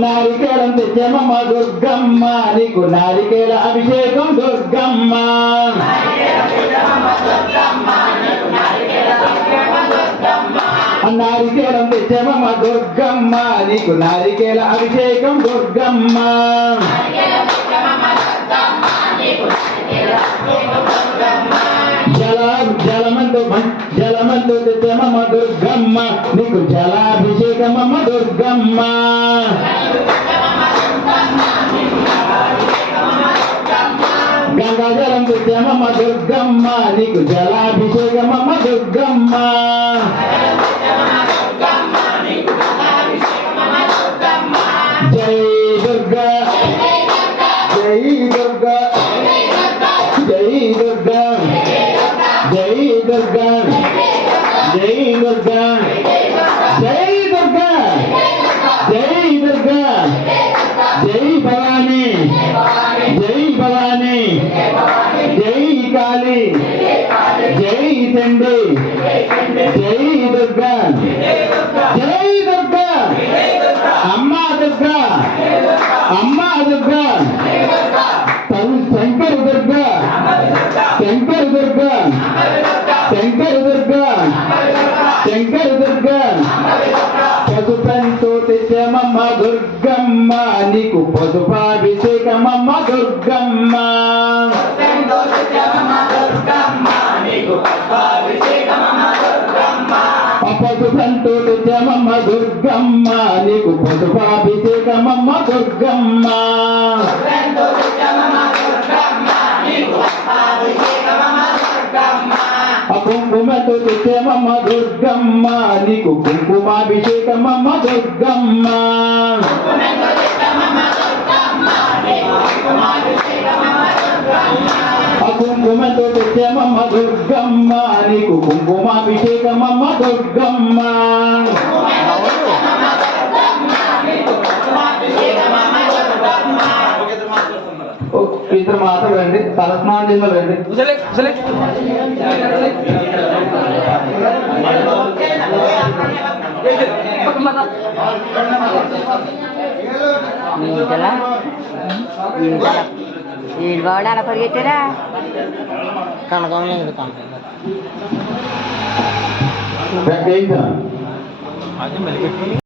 నారికేళం తెచ్చామమ్మ దుర్గమ్మ నీకు నారికేళ అభిషేకం దుర్గమ్మ నారికేళం తెచ్చామమ్మ దుర్గమ్మ నీకు నారికేళ అభిషేకం దుర్గమ్మ జలమంతో తెచ్చామమ్మ దుర్గమ్మ నీకు జలాభిషేకమమ్మ దుర్గమ్మ గంగాజలం తెచ్చామమ్మ దుర్గమ్మ నీకు జలాభిషేకమమ్మ దుర్గమ్మ జై దుర్గా జై దుర్గా జై దుర్గా జై దుర్గా జై దుర్గా జై దుర్గా జై దుర్గా జై భవానీ జై భవానీ జై కాళీ జై చండీ జై దుర్గా జై దుర్గా అమ్మా దుర్గా అమ్మా దుర్గా శంకర దుర్గా శంకర దుర్గా శంకర దుర్గా శంకర దుర్గా పసుపంతో తెచ్చామమ్మ దుర్గమ్మ నీకు పసుపాభిషేకమమ్మ దుర్గమ్మ పసుపంతో తెచ్చామమ్మ దుర్గమ్మ నీకు పసుపాభిషేకమమ్మ దుర్గమ్మ కుంకుమతో తెచ్చామమ్మ దుర్గమ్మ నీకు కుంకుమాభిషేకమమ్మ దుర్గమ్మ కుంకుమతో తెచ్చామమ్మ దుర్గమ్మ నీకు కుంకుమాభిషేకమమ్మ దుర్గమ్మ ఇద్దరు మాత్రం రండి తలస్నానం చేసిన రండి వీళ్ళు బాగా అలా పరిగెట్టారా కనకం కనకం